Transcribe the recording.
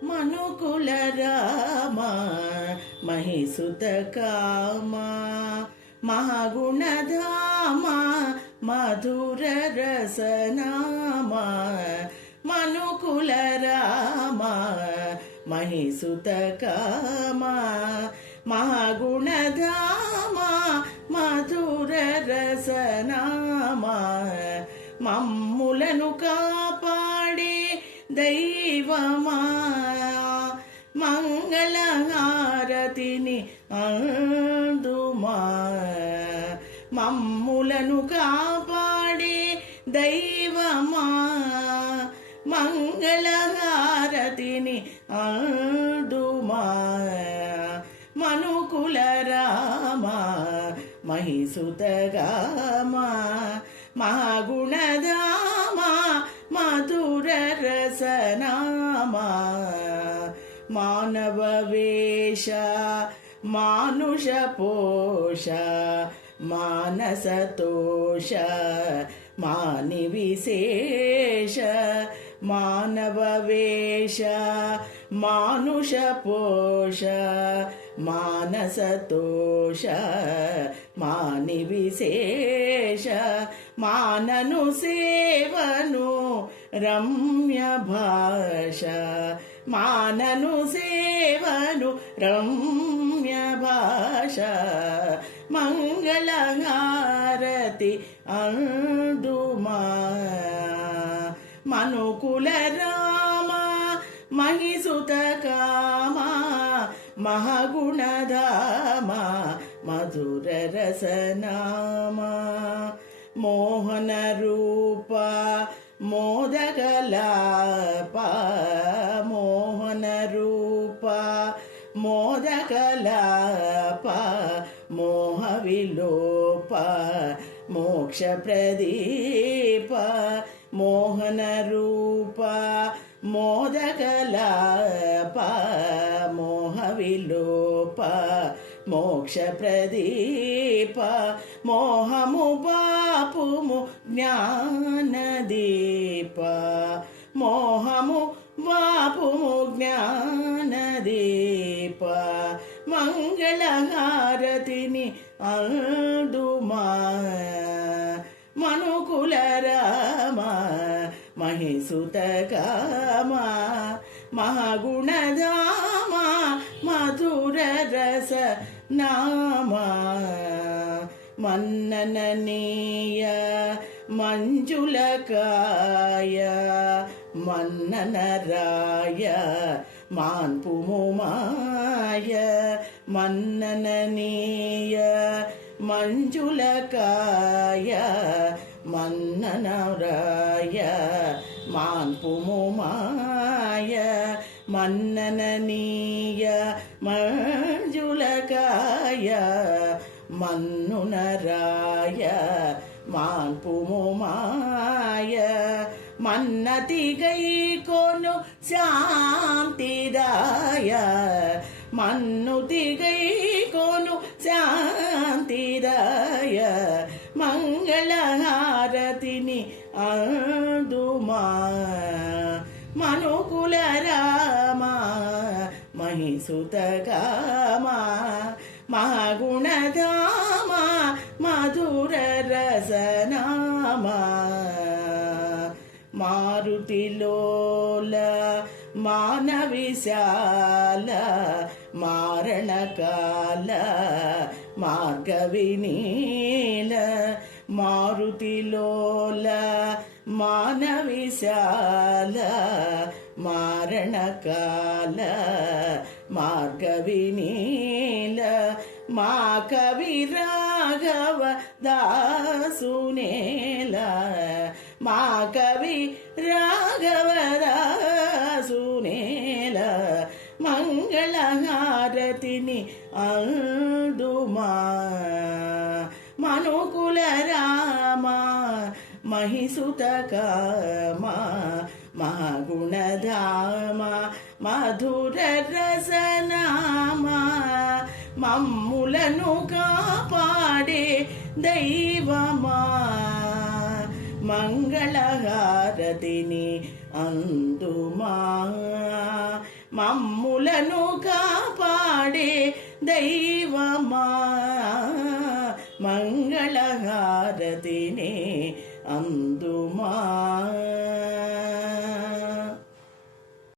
మనుకుల రామ మహిసుత కామ మహాగుణధామ మధుర రసనామ మనుకుల రామ మహిసుత కామ మహాగుణధామ మధుర రసనామ మమ్ములను కాపాడే దైవమా మంగళహారతిని అందుమా మమ్ములను కాపాడే దైవమా మంగళహారతిని అందుమా మనుకుల రామ మహిసుతగామ మహాగుణధామ మధుర రసనామ మానవ వేష మానుష పోష మానసతోష మాని విశేష మానవ వేష మానుష పోష మానసతోష మాని విశేష మానను సేవను రమ్య భాష మానను సేవను రమ్య భాష మంగళహారతి అందుమా మనుకుల రామ మహిసుత కామ మహాగుణధామ మధుర రసనామ మోహన రూప మోదకలాప మోహన రూప మోదకలాప మోహ విలోప మోక్ష ప్రదీప మోహన రూప మోదకలాప మోహ విలోప మోక్ష ప్రదీప మోహము పాపుము జ్ఞానదీప మోహము వాపుము జ్ఞానదీప మంగళహారతిని అందుమా మనుకుల రామ మహిసుత కామ మహాగుణధామ మధుర రస నామ మన్నననీయ మంజులకాయ మన్ననరాయ మాన్పుము మాయ మన్నననీయ మంజులకాయ మన్ననరాయ మాన్పుము మాయ మన్నననీయ మంజులకాయ మన్నునరాయ మాన్పుము మాయ మన్నతి గై కొను శాంతిదాయ మన్నుతి గై కొను శాంతిదాయ మంగళహారతిని అందుమా మనుకుల రామ మహిసుత కామ మహాగుణధామ మధుర రసనామ మారుతిలోల మానవిశాల మారణకాల మార్గవినీల మారుతిలోల మానవిశాల మారణకాల మార్గవినీల మా కవి రాఘవ దాసునేల మా కవి రాఘవ దాసునేల మంగళహారతిని అందుమా మనుకుల రామ మహిసుత కామ మహాగుణధామ మధుర రసనామ మమ్ములను కాపాడే దైవమా మంగళహారతిని అందుమా మమ్ములను కాపాడే దైవమా మంగళహారతినే అందుమా.